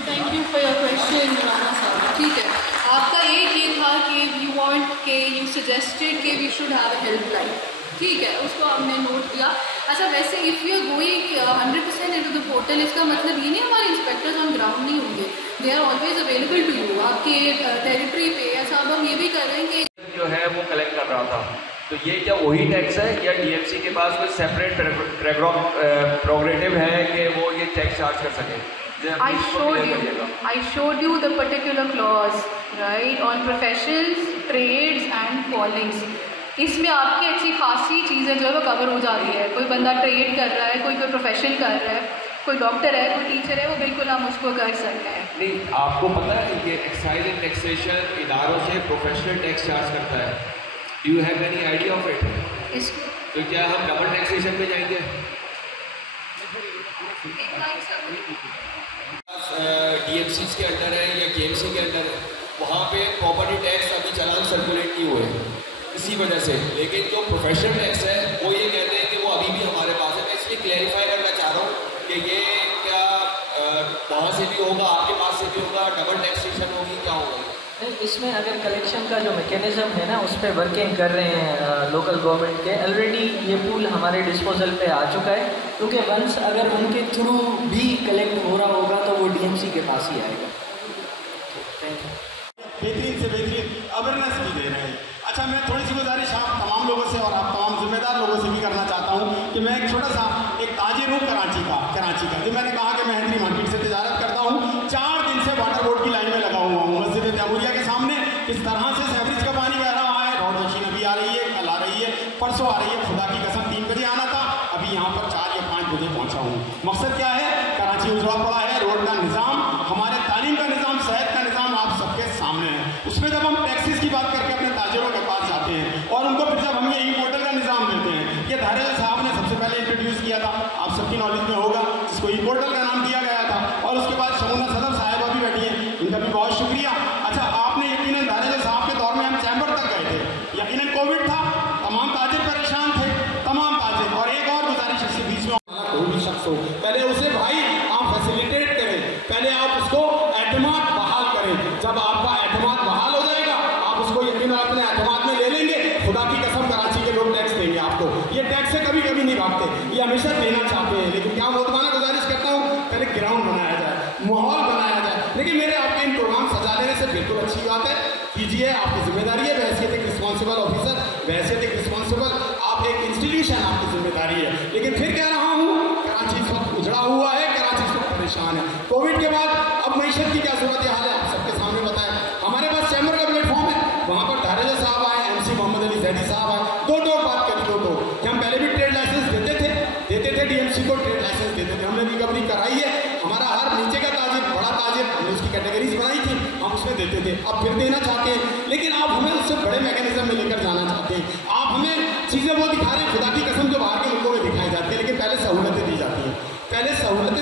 Thank you for your question Rana sahab. ठीक है, आपका एक ये था कि यू वांट के यू सजेस्टेड कि we should have a helpline, ठीक है, उसको हमने नोट किया। अच्छा वैसे if you are going 100% into the portal, इसका मतलब ये नहीं हमारे इंस्पेक्टर्स ऑन ग्राउंड नहीं होंगे, they are always available to you आपके टेरिटरी पे। ऐसा अब हम ये भी कर रहे हैं कि जो है वो कलेक्ट कर रहा था, तो ये क्या वही टैक्स है या डीएमसी के पास कोई सेपरेट प्रोग्रेटिव है कि वो ये टैक्स चार्ज कर सके? I showed you the particular clause, right, on professions, trades and callings. इसमें आपकी अच्छी खासी चीज़ें जो है वो कवर हो जा रही है। कोई बंदा ट्रेड कर रहा है, कोई प्रोफेशन कर रहा है, कोई डॉक्टर है, कोई टीचर है, वो बिल्कुल हम उसको कर सकते हैं। नहीं, आपको पता है कि एक्साइज एंड टैक्सेशन इदारों से प्रोफेशनल टैक्स चार्ज करता है। Do you have any idea of it? तो क्या हम डबल टैक्सेशन पे जाएंगे? डीएमसी के अंडर है या केएमसी के अंडर है, वहाँ पे प्रॉपर्टी टैक्स अभी चालान सर्कुलेट नहीं हुए इसी वजह से। लेकिन जो प्रोफेशनल टैक्स है वो ये कहते हैं कि वो अभी भी हमारे पास है। मैं इसलिए क्लैरिफाई करना चाह रहा हूँ कि ये क्या वहाँ से भी होगा, आपके पास से भी होगा, डबल टैक्सेशन होगी, क्या होगा? इसमें अगर कलेक्शन का जो मैकेनिज्म है ना, उस पर वर्किंग कर रहे हैं लोकल गवर्नमेंट के। ऑलरेडी ये पूल हमारे डिस्पोजल पे आ चुका है, क्योंकि वंस अगर उनके थ्रू भी कलेक्ट हो रहा होगा तो वो डीएमसी के पास ही आएगा। Thank you. बेहतरीन से बेहतरीन अवेयरनेस भी दे रहे हैं। अच्छा, मैं थोड़ी सी गुजारिश आप तमाम लोगों से और आप तमाम जिम्मेदार लोगों से भी करना चाहता हूँ कि मैं एक छोटा सा एक ताजिर हूँ कराची का। जो मैंने कहा कि मैं हेनरी मार्केट से तिजारत करता हूँ, 4 दिन से वाटर बोर्ड की लाइन में लगा हुआ हूँ मस्जिद जमहूरिया के सामने। किस तरह से सेवरेज का पानी बह रहा है, रोड मशीन अभी आ रही है, कल आ रही है, परसों आ रही है, खुदा की कसम 3 बजे आना था, अभी यहाँ पर 4 या 5 बजे पहुँचा हूँ। मकसद क्या है, कराची उजड़ा पड़ा है, रोड का निज़ाम, हमारे तालीम का निज़ाम, सेहत का निज़ाम आप सबके सामने है। उसमें जब हम टैक्सेस की बात करके अपने ताजिरों के पास जाते हैं और उनको फिर जब हम ये ई पोर्टल का निज़ाम देते हैं, ये धारेल साहब ने सबसे पहले इंट्रोड्यूस किया था, आप सबकी नॉलेज में होगा, जिसको ई पोर्टल का नाम दिया गया था। और उसके बाद शमूना सदफ साहिबा भी बैठी हैं, इनका भी बहुत शुक्रिया। अच्छा, आपने यकीनन धारेल साहब के दौर में हम चैम्बर तक गए थे, यकीनन कोविड था, तमाम ताजिर परेशान थे, तमाम ताजिर। और एक और गुजारिश इसके बीच में, कोई भी शख्स हो, पहले उसे भाई आप फैसिलिटेट करें, पहले आप उसको एतमाद बहाल करें। जब आपका एतमाद बहाल हो जाएगा, आप उसको यकीनन अपने एतमाद में ले लेंगे। खुदा की कसम कराची के लोग टैक्स देंगे आपको, ये टैक्स से कभी कभी नहीं भागते, ये हमेशा देना चाहते हैं। लेकिन क्या मोहतबाना गुजारिश करता हूँ, पहले ग्राउंड बनाया जाए, माहौल बनाया जाए। लेकिन मेरे आपके इन प्रोग्राम सजा देने से बिल्कुल अच्छी बात है, कीजिए, आपकी जिम्मेदारी है, वैसे एक रिस्पॉन्सिबल ऑफिसर, वैसे एक रिस्पॉन्सिबल आप एक इंस्टीट्यूशन, आपकी जिम्मेदारी है। लेकिन फिर कह रहा हूँ, कराची इस वक्त उजड़ा हुआ है, कराची इस वक्त परेशान है। कोविड के बाद अब मईशत की क्या सूरत हाल है, आप सबके सामने बताया। हमारे पास चैम्बर का प्लेटफॉर्म है, वहाँ पर धारेजा साहब आए, MC मोहम्मद अली जैदी साहब आए, दो बात करी, दो कि हम पहले भी ट्रेड लाइसेंस देते थे डीएमसी को ट्रेड लाइसेंस देते थे, हमने रिकवरी कराई है। हमारा हर नीचे का ताजिर, बड़ा ताजिर, हमने उसकी कैटेगरीज बनाई थी, हम उसमें देते थे, अब फिर देना चाहते हैं। लेकिन आप हमें उससे बड़े मैकेनिज्म में लेकर जाना चाहते हैं। आप हमें चीज़ें वो दिखा रहे हैं, खुदा की कसम, जो बाहर के मुल्कों में दिखाई जाती है। लेकिन पहले सहूलतें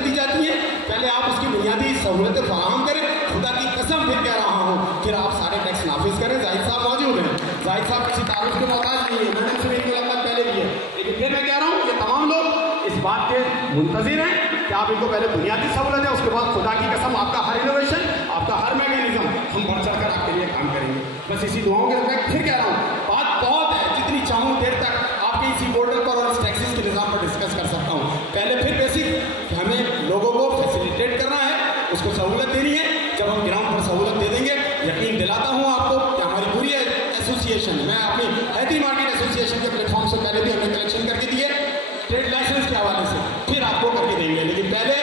दी जाती हैं, पहले आप उसकी बुनियादी सहूलतें फराहम करें। खुदा की कसम फिर कह रहा हूँ, फिर आप सारे टैक्स नाफिज करें। जाहिद साहब मौजूद हैं, जाहिद साहब किसी तारुफ के मोहताज नहीं है, मैंने उनसे एक मुलाकात पहले की है। लेकिन फिर मैं कह रहा हूँ, ये तमाम लोग इस बात के मुंतजिर हैं कि आप इनको पहले बुनियादी सहूलत है, उसके बाद खुदा की कसम आपका हर इनोवेशन, आपका हर मैकेनिज्म हम बढ़ चढ़ कर आपके लिए काम करेंगे। बस इसी दुआओं के मैं फिर कह रहा हूँ, बात बहुत है, जितनी चाहूँ देर तक आपके इसी पोर्टल पर और इस टैक्सेस के निज़ाम पर डिस्कस कर सकता हूँ। पहले फिर बेसिक हमें लोगों को फैसिलिटेट करना है, उसको सहूलत देनी है। जब हम ग्राउंड पर सहूलत दे देंगे, यकीन दिलाता हूँ आपको कि हमारी पूरी एसोसिएशन, मैं अपनी हैदरी मार्केट एसोसिएशन के प्लेटफॉर्म से पहले भी हमने कलेक्शन करके दिए ट्रेड लाइसेंस के हवाले से, फिर आपको करके देंगे। लेकिन पहले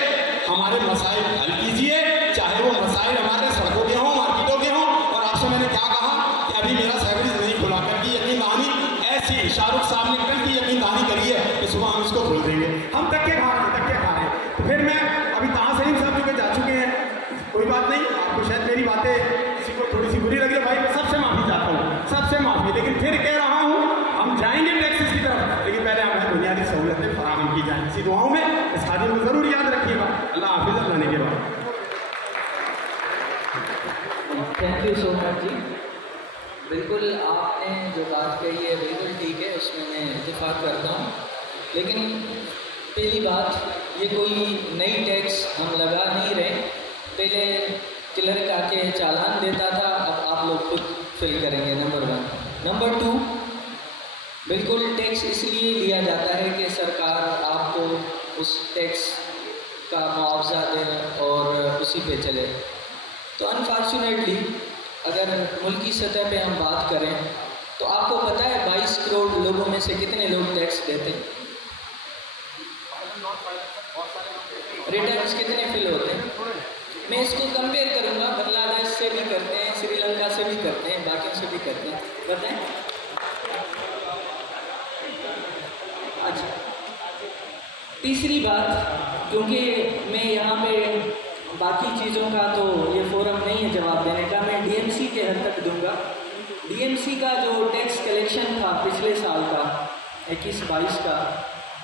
हमारे मसाइल हल कीजिए, चाहे वो मसाइल हमारे सड़कों के हों, मार्केटों के हों। और आपसे मैंने क्या कहा कि अभी मेरा सेवरेज नहीं खुला, करके यकीन दहानी ऐसी शाहरुख साहब ने कल की यकीन दहानी करी है कि सुबह हम इसको खोल देंगे। हम धक्के खा रहे हैं। तो फिर मैं अभी ताहा सलीम साहब जो जा चुके हैं, कोई बात नहीं, आपको शायद मेरी बातें किसी को थोड़ी सी बुरी लग रही है, भाई मैं सबसे माफ़ी चाहता हूँ, सबसे माफ़ी। लेकिन फिर कह रहा हूँ, हम जाएंगे टैक्सेस की तरफ, लेकिन पहले हमें बुनियादी सहूलतें फराहम की जाए। इसी दुआओं में इस हाजिर को ज़रूर याद रखिएगा। अल्लाह हाफिज़। अल्लाह ने के बाद थैंक यू सो मच जी। बिल्कुल आपने जो बात कही है बिल्कुल ठीक है, उसमें मैं इत्तेफाक करता हूँ। लेकिन पहली बात, ये कोई नई टैक्स हम लगा नहीं रहे। पहले क्लर्क आके चालान देता था, अब आप लोग खुद फिल करेंगे, नंबर 1। नंबर 2, बिल्कुल टैक्स इसलिए लिया जाता है कि सरकार आपको उस टैक्स का मुआवजा दे और उसी पे चले। तो अनफॉर्चुनेटली अगर मुल्की सतह पे हम बात करें तो आपको पता है 22 करोड़ लोगों में से कितने लोग टैक्स देते हैं? रिटर्न्स कितने फिल होते हैं? मैं इसको कंपेयर करूँगा, बांग्लादेश से भी करते हैं, श्रीलंका से भी करते हैं, बाकी से भी करते हैं, बताएं। अच्छा, तीसरी बात, क्योंकि मैं यहाँ पे बाकी चीज़ों का तो ये फोरम नहीं है जवाब देने का, मैं डीएमसी के हद तक दूंगा। डीएमसी का जो टैक्स कलेक्शन था पिछले साल का 21-22 का,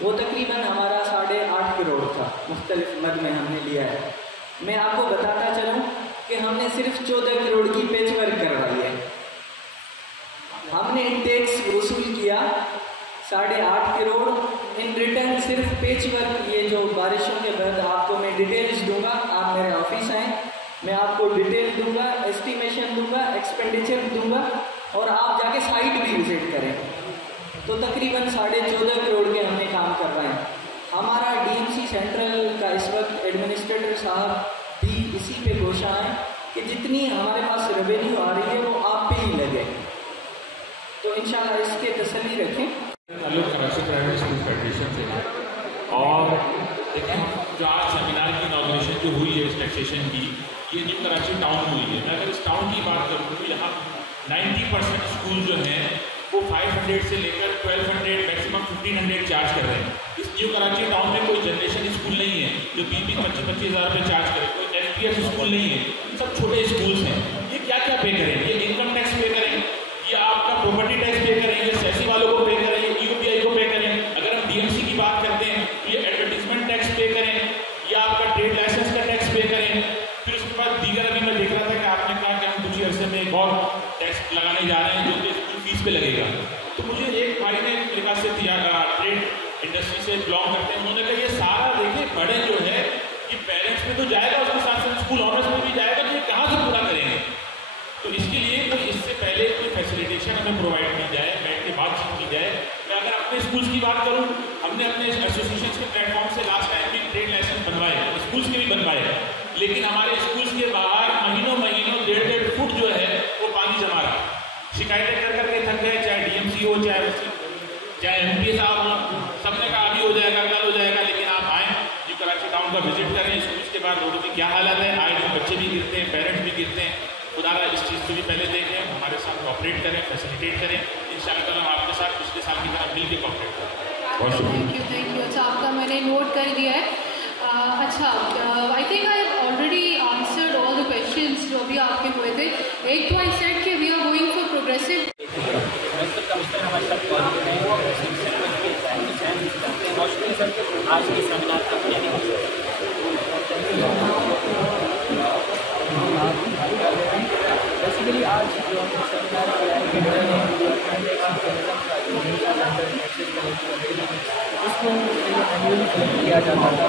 वो तकरीबन हमारा 8.5 करोड़ था, मुख्तलिफ मद में हमने लिया है। मैं आपको बताता चलूँ कि हमने सिर्फ 14 करोड़ की पेच वर्क करवाई है। हमने टैक्स वसूल किया 8.5 करोड़ इन रिटर्न सिर्फ पेज वर्क, ये जो बारिशों के बाद आपको मैं डिटेल्स दूंगा, आप मेरे ऑफिस आएँ, मैं आपको डिटेल दूंगा, एस्टिमेशन दूंगा, एक्सपेंडिचर दूंगा और आप जाके साइट भी विजिट करें। तो तकरीबन 14.5 करोड़ के हमने काम कर रहे हैं। हमारा डीएमसी सेंट्रल का इस वक्त एडमिनिस्ट्रेटर साहब भी इसी पे घोषणा है कि जितनी हमारे पास रेवेन्यू आ रही है वो आप पे ही लगे, तो इंशाल्लाह इसके तसल्ली रखें। ताल्लुक कराची प्राइवेट स्कूल फेडरेशन से है और देखिए जो आज सेमिनार की इनॉग्रेशन जो हुई है इस टैक्सेशन की, ये न्यू कराची टाउन में हुई है। मैं अगर इस टाउन की बात करूँ तो यहाँ 90% स्कूल जो हैं वो 500 से लेकर 1200 मैक्सिमम 1500 चार्ज कर रहे हैं। इस न्यू कराची टाउन में कोई जनरेशन स्कूल नहीं है जो 20-25 हज़ार रुपये चार्ज करे, कोई एलपीएस स्कूल नहीं है, सब छोटे स्कूल्स हैं। ये क्या क्या पे करें? ये इनकम टैक्स पे करें, ये आपका प्रॉपर्टी टैक्स पे करें, ये सेसी वालों को पे करें, ये यूपीआई को पे करें। अगर हम डीएमसी की बात करते हैं तो ये एडवर्टीजमेंट टैक्स पे करें, या आपका ट्रेड लाइसेंस का टैक्स पे करें। फिर उसके बाद दीगर, अभी मैं देख रहा था कि आपने कहा कि हम कुछ ही अर्से में एक और टैक्स लगाने जा रहे हैं जो कि स्कूल फीस पे लगेगा। तो मुझे एक भाई ने लिखा से ट्रेड इंडस्ट्री से बिलोंग करते हैं, उन्होंने कहा ये सारा देखिए बर्डन जो है ये पेरेंट्स में तो जाएगा, उसके साथ साथ स्कूल ऑनर्स में भी जाएगा, तो ये कहाँ से पूरा करेंगे? तो इसके लिए कोई इससे पहले कोई फैसिलिटेशन हमें प्रोवाइड की जाए, बैठ के बातचीत की जाए। मैं अगर अपने स्कूल्स की बात करूँ, हमने अपने एसोसिएशन के प्लेटफॉर्म से लास्ट टाइम भी ट्रेड लाइसेंस बनवाए, स्कूल्स के भी बनवाए, लेकिन हमारे स्कूल्स के बाहर महीनों 1.5 फुट जो है वो पानी जमा रहा। शिकायतें कर करके थक गए, चाहे डीएमसी हो, चाहे एमपी साहब हो, सबने कहा अभी हो जाएगा, कल हो जाएगा, लेकिन आप आएँ जो कराची टाउन का विजिट करें, स्कूल्स के बाद रोडों की क्या हालत है, आए दिन बच्चे भी गिरते हैं, पेरेंट्स भी गिरते हैं। खुदा इस चीज़ को भी पहले देखें, हमारे साथ कोऑपरेट करें, फैसिलिटेट करें, इंशाअल्लाह हम आपके साथ पिछले साल की तरह मिल के कोऑपरेट करें। बहुत शुक्रिया। Thank you. अच्छा, आपका मैंने नोट कर दिया है। अच्छा, I think I have already answered all the questions जो अभी आपके हुए थे। एक तो आई सेड कि we are going for progressive. आज के सेमिनार का बेसिकली आज जो हम सेमिनार उसको एनुअली कलेक्ट किया जाता था।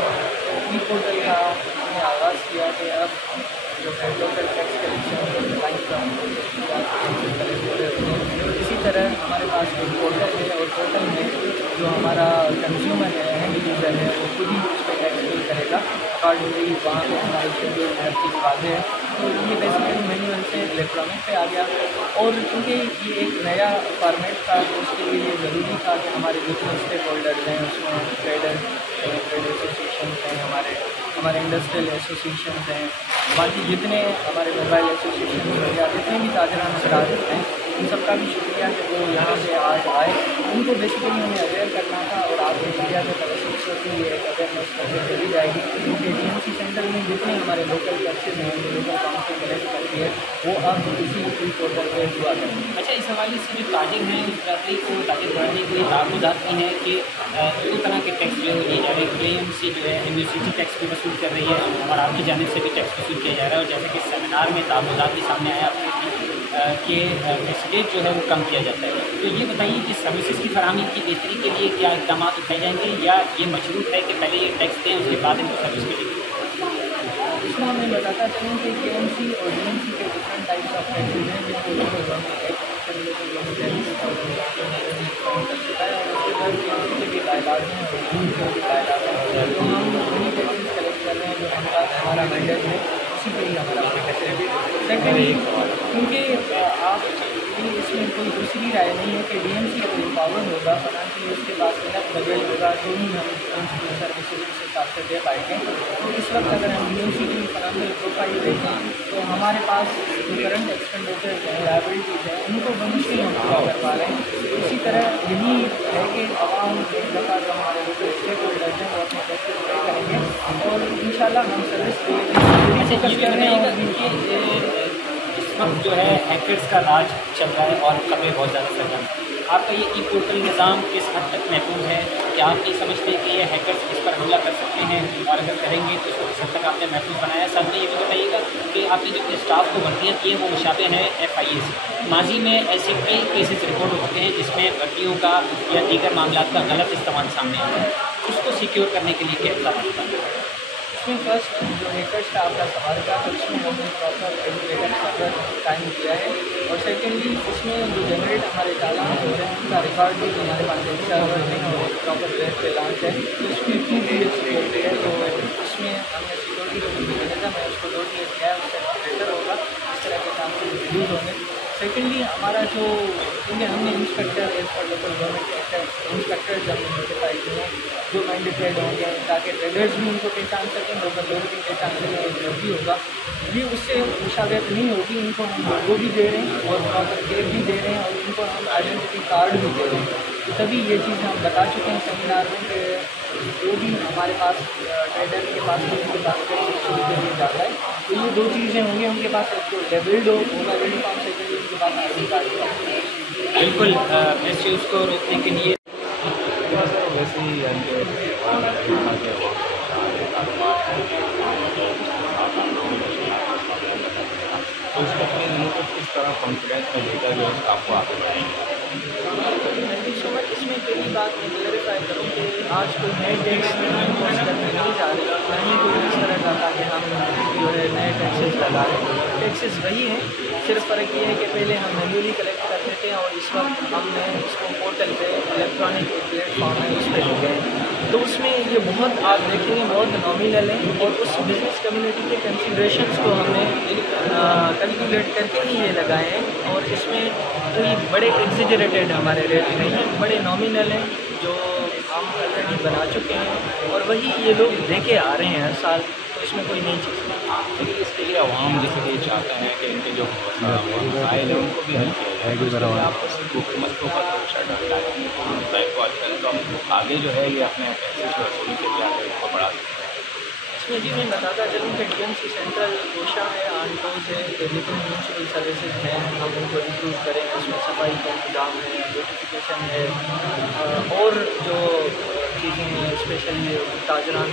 ई पोर्टल का हमने आगाज़ किया कि अब जो है लोकल टैक्स कलेक्शन इसी तरह हमारे पास एक पोर्टल है और पोर्टल में जो हमारा कंज्यूमर है, एंड यूज़र है, वो खुद ही उस पर टैक्स पे करेगा अकॉर्डिंगली। वहाँ पर हमारे शेड्यूल हर चीज़ वादे है। तो ये बेसिकली मैनुअल से इलेक्ट्रॉनिक पे आ गया और क्योंकि ये एक नया फॉर्मेट था तो उसके लिए ये ज़रूरी था कि हमारे जितने स्टेक होल्डर्स हैं उसमें ट्रेड एसोसिएशन हैं, हमारे इंडस्ट्रियल एसोसिएशन हैं, बाकी जितने हमारे मोबाइल एसोसिएशन या जितने भी ताजरान हजरात हैं, उन सबका भी शुक्रिया कि वो यहाँ पे आज आए। उनको बेसिकली हमें अवेयर करना था और आपके मीडिया के तवज्जो से भी ये एक अवेयरनेस करके चली जाएगी क्योंकि डीएमसी सेंटर में जितने हमारे लोकल टैक्सेज हैं, जो लोकल काउंसिल कलेक्ट करती है, वो अब इसी पोर्टल पर हुआ करें। अच्छा, इस हवाले से जो ताजिर हैं उस बरादरी को ताजिर बढ़ाने के लिए ताक़ुदात की हैं कि दो तरह के टैक्स जो लिए जा रहे हैं। डीएमसी जो है यूनिवर्सिटी टैक्स भी वसूल कर रही है और आपकी जानिब से भी टैक्स वसूल किया जा रहा है। और जैसे कि सेमिनार में ताक़ुदात भी सामने आया कि फैसिलिटेट जो है वो कम किया जाता है। तो ये बताइए कि सर्विसेज की फराहमी की बेहतरी के लिए क्या इक़दाम उठाए जाएंगे या ये मशरूत है कि पहले ये टैक्स दें उसके बाद इनको सर्विस मिलेगी? इसमें मैं बताता चलूँ कि केएमसी और डीएमसी के डिफरेंट टाइप्स ऑफ टैक्सेज हैं जिनको हमारा वेंडर है उसी पर ही हमारा सेकेंडली क्योंकि आप इसमें कोई दूसरी राय नहीं है कि डीएमसी अगर एम्पावर्ड होगा फाइनेंशियली उसके पास इनफ बजट होगा तो ही हम सर्विसेज से साथ दे पाएंगे। तो इस वक्त अगर हम डीएमसी की फाइनेंशियल प्रोफाइल देखें तो हमारे पास जो करंट एक्सपेंडिचर हैं, लायबिलिटीज़ हैं, उनको बमुश्किल हम पूरा कर पा रहे हैं। इसी तरह यही है कि आवाम एक दफ़ा जो हमारे लोकल स्टेक होल्डर्स हैं वो अपने टैक्सेस पे करेंगे और इंशाल्लाह हम सर्विस इस वक्त जो है हैकर्स का राज चल रहा है और खबरें बहुत ज़्यादा फैल रही हैं। आपका ये ई पोर्टल निज़ाम किस हद तक महफूज है? क्या आप ये समझते हैं कि ये हैकर्स इस पर हमला कर सकते हैं, और अगर करेंगे तो इसको किस हद तक आपने महफूज बनाया? साथ में ये भी बताइएगा कि आपने जो स्टाफ को भर्तियाँ की हैं वो मुशाबे हैं FIA से। माजी में ऐसे कई केसेस रिपोर्ट होते हैं जिसमें भर्तियों का या दीगर मामलों का गलत इस्तेमाल सामने आता है, उसको सिक्योर करने के लिए क्या इक़दाम होता है? इसमें फर्स्ट जो हैकर स्टाफ का सवाल था तो उसमें हमने प्रॉपर एजुकेटेड सर्वर कायम किया है, और सेकेंडली उसमें जो जनरेट हमारे चालान होते हैं उनका रिकॉर्ड भी हमारे पास एक सर्वर में और प्रॉपर वेब पे लॉन्च है, तो उसमें 2 DF सिक्योरिटी है, तो उसमें हमने सिक्योरिटी का जो मैकेनिज्म है उसको 2 DF किया है, उससे बेहतर होगा इस तरह के काम से रिड्यूस होंगे। सेकेंडली हमारा जो क्योंकि हमने inspector as per local government act inspectors हमने नोटिफाई किए हैं जो मैंडेटेड होंगे ताकि ट्रेडर्स भी उनको पहचान सकें, लोकल लोग भी पहचान सकें, जो भी होगा ये उससे मुशावहत नहीं होगी। इनको हम लोगो भी दे रहे हैं और प्रॉपर केयर भी दे रहे हैं और इनको हम आइडेंटिटी कार्ड भी दे रहे हैं, तो तभी ये चीज़ हम बता चुके हैं सेमिनार में कि जो भी हमारे पास ट्रेडर के पास किसी के पास शुरू के लिए जाता है तो ये 2 चीज़ें होंगी, उनके पास एक तो लेबल्ड होगा यूनिफॉर्म, सेकेंडली उनके पास ID कार्ड होगा। बिल्कुल मिसयूज़ को रोकने के लिए वैसे ही तो उसको अपने दिनों को किस तरह कॉन्फिडेंस में लेकर जो है आपको आगे बढ़ाएंगे? Thank you so much. इसमें पहली बात मैं क्लेरिफाई करूँ कि आज कोई नए टैक्स इम्पोज करने नहीं जा रहे, ना ही कोई इस तरह का था कि हम जो है नए टैक्सेस लगा रहे हैं। टैक्सेस वही हैं, सिर्फ फ़र्क ये है कि पहले हम मैन्युअली कलेक्ट करते थे और इस वक्त हमने इसको पोर्टल पे इलेक्ट्रॉनिक प्लेटफॉर्म है उस पर ले गए, तो उसमें ये बहुत आप देखेंगे बहुत नॉमिनल है और उस बिज़नेस कम्युनिटी के कंसिडरेशंस को हमने कैलकुलेट करके ही ये लगाए हैं और इसमें कोई बड़े एग्जिजरेटेड हमारे रेट नहीं हैं, बड़े नॉमिनल हैं जो हम ऑलरेडी बना चुके हैं और वही ये लोग देके आ रहे हैं हर साल, तो इसमें कोई नई चीज़ नहीं। लेकिन इसके लिए आवाम जैसे कि चाहते हैं कि इनके जो मसाइल है उनको भी हल किया जाए, उसके लिए आप हुकूमत को ऊपर प्रेशर डालना है को आजकल तो हम आगे जो है ये अपने टैक्सेस वसूली के लिए आगे इसको बढ़ा सकते हैं। इसमें जी मैं बताता चलूँ कि DMC सेंट्रल कोशा है, आनटोज है, टेलीकॉम म्यूनसिपल सर्विसेज हैं, हम उनको इंक्लूड करें, उसमें सफाई का इंतजाम है, ब्यूटिफिकेशन है और जो चीज़ें हैं स्पेशली ताजरान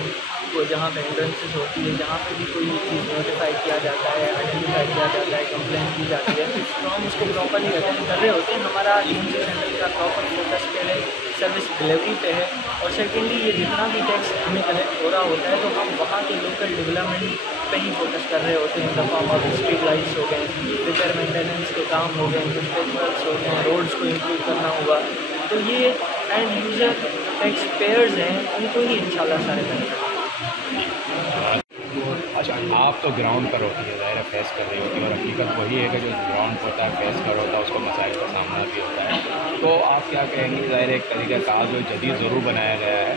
को जहाँ पे एंट्रेंसेस होती है जहाँ पे भी कोई चीज़ नोटिफाई किया जाता है, आइडेंटिफाई किया जाता है, कंप्लेंट की जाती है तो हम उसको प्रॉपरली अटेंड कर रहे होते हैं। हमारा DMC सेंट्रल का प्रॉपर फोकस पहले सर्विस डिलीवरी पे है और सेकेंडली ये जितना भी टैक्स हमें कलेक्ट हो रहा होता है तो हम वहाँ के लोकल डेवलपमेंट पे ही फोकस कर रहे होते हैं। In the form of street lights हो गए, रिपेयर मेंटेनेंस के काम हो गए, कुछ पेपर्स हो गए, रोड्स को इम्प्रूव करना हुआ, तो ये एंड यूज़र टैक्स पेयर्स हैं उनको ही इंशाल्लाह सारे बेनिफिट। अच्छा, आप तो ग्राउंड पर होती है, ज़ाहिर फेस कर रही होती है और हकीकत वही है कि जो ग्राउंड पर होता है फेस कर होता है उसको मसाइल का सामना भी होता है, तो आप क्या कहेंगे? ज़ाहिर एक तरीका कार जो जदीद ज़रूर बनाया गया है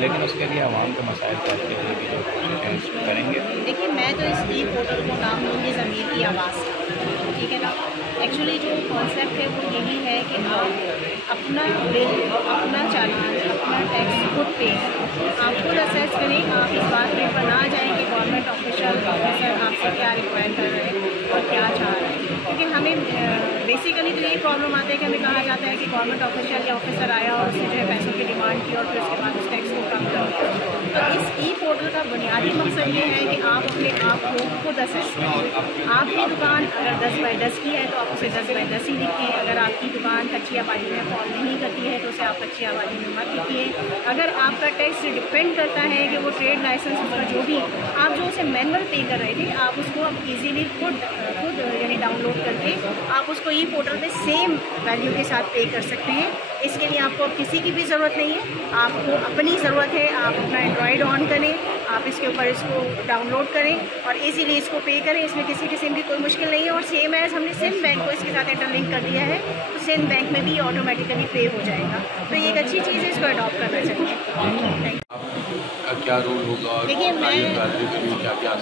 लेकिन उसके लिए आवाम को मसाइल का हल करने की जो कोशिशें करेंगे। देखिए मैं तो इस ई पोर्टल को नाम दूँगी ज़मीर की आवाज़, ठीक है ना। एक्चुअली जो कॉन्सेप्ट है वो यही है कि आप अपना बिल, अपना चालान, अपना टैक्स खुद पे आप खुद असेस करें। आप इस बात पे पर ना जाएँ कि गवर्नमेंट ऑफिसर आपसे क्या रिक्वायर कर रहे हैं और क्या चाह रहे हैं, क्योंकि हमें बेसिकली तो यही प्रॉब्लम आता है कि हमें कहा जाता है कि गवर्नमेंट ऑफिसर या ऑफिसर आया और उसने जो है पैसों की डिमांड की और फिर उसके बाद उस टैक्स को कम कर दिया। तो इस ई पोर्टल का बुनियादी मकसद ये है कि आप अपने आप को खुद असेस करें। आपकी दुकान अगर 10 बाई 10 की है तो आप उसे 10 बाई 10 ही लिखें। अगर आपकी दुकान कच्ची आबादी में फॉल नहीं करती है तो उसे आप कच्ची आबादी में मत लिखिए। अगर आपका टैक्स डिपेंड करता है कि वो ट्रेड लाइसेंस उसका जो भी आप जो उसे मैनुअल पे कर रहे थे आप उसको अब ईजीली खुद यानी डाउनलोड करके आप उसको ई पोर्टल पे सेम वैल्यू के साथ पे कर सकते हैं। इसके लिए आपको अब किसी की भी ज़रूरत नहीं है, आपको अपनी ज़रूरत है। आप अपना एंड्रॉयड ऑन करें, आप इसके ऊपर इसको डाउनलोड करें और इजीली इसको पे करें। इसमें किसी किस्म की कोई मुश्किल नहीं है और सेम एज़ हमने सिंध बैंक को इसके साथ इंटरलिंक कर दिया है तो सिंध बैंक में भी ऑटोमेटिकली पे हो जाएगा। तो ये एक अच्छी चीज़ है, इसको अडॉप्ट करना चाहिए। क्या रूल होगा? देखिए मैं क्या क्या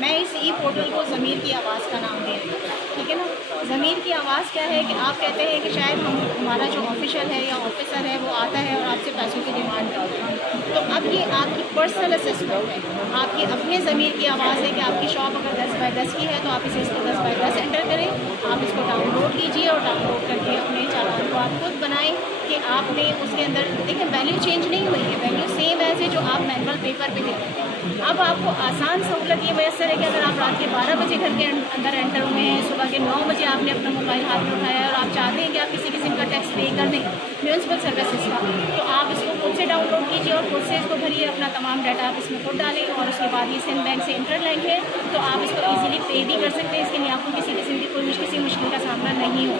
मैं इस ई पोर्टल को ज़मीर की आवाज़ का नाम दे रही हूँ, ठीक है ना। ज़मीर की आवाज़ क्या है कि आप कहते हैं कि शायद हमारा जो ऑफिशियल है या ऑफिसर है वो आता है और आपसे पैसों की डिमांड करता है। तो अब ये आपकी पर्सनल असेसमेंट है, आपके अपने ज़मीर की आवाज़ है कि आपकी शॉप अगर 10 बाय 10 की है तो आप इसे इसको 10 बाय 10 एंटर करें, आप इसको डाउनलोड कीजिए और डाउनलोड करके अपने चालान को आप खुद बनाएं कि आपने उसके अंदर देखिए वैल्यू चेंज नहीं हुई है, वैल्यू सेम है जो आप मैनुअल पेपर पे देते थे। अब आपको आसान सहूलत ये मैसर है कि अगर आप रात के 12 बजे घर के अंदर एंटर हुए हैं, सुबह के 9 बजे आपने अपना मोबाइल हाथ में उठाया है और आप चाहते हैं कि आप किसी किस्म का टैक्स पे कर दें म्यूनसिपल सर्विसेज का, तो आप इसको खुद से डाउनलोड कीजिए और खुद से इसको भरिए, अपना तमाम डाटा आप इसमें खुद डालें और उसके बाद ये सिंध बैंक से इंटरलिंक है तो आप इसको ईजिली पे भी कर सकते हैं। इसके लिए आपको किसी किस्म की कोई किसी मुश्किल का सामना नहीं हो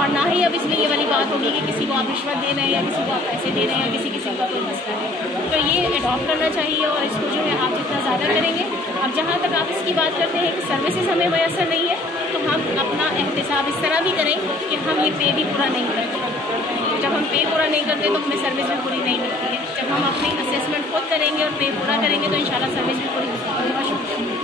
और ना ही अब इसमें ये वाली बात होगी कि किसी को आप रिश्वत दे रहे हैं या किसी को आप पैसे दे रहे हैं या किसी किस्म का कोई मसला है। तो ये अडॉप्ट करना चाहिए और इसको जो है आप जितना ज़्यादा करेंगे। अब जहाँ तक आप इसकी बात करते हैं कि सर्विसेज हमें मैसर नहीं है तो हम अपना एहतसाब इस तरह भी करें कि हम ये पे भी पूरा नहीं करते। जब हम पे पूरा नहीं करते तो हमें सर्विस भी पूरी नहीं मिलती है। जब हम अपनी असेसमेंट खुद करेंगे और पे पूरा करेंगे तो इंशाल्लाह सर्विस भी पूरी मिलती है।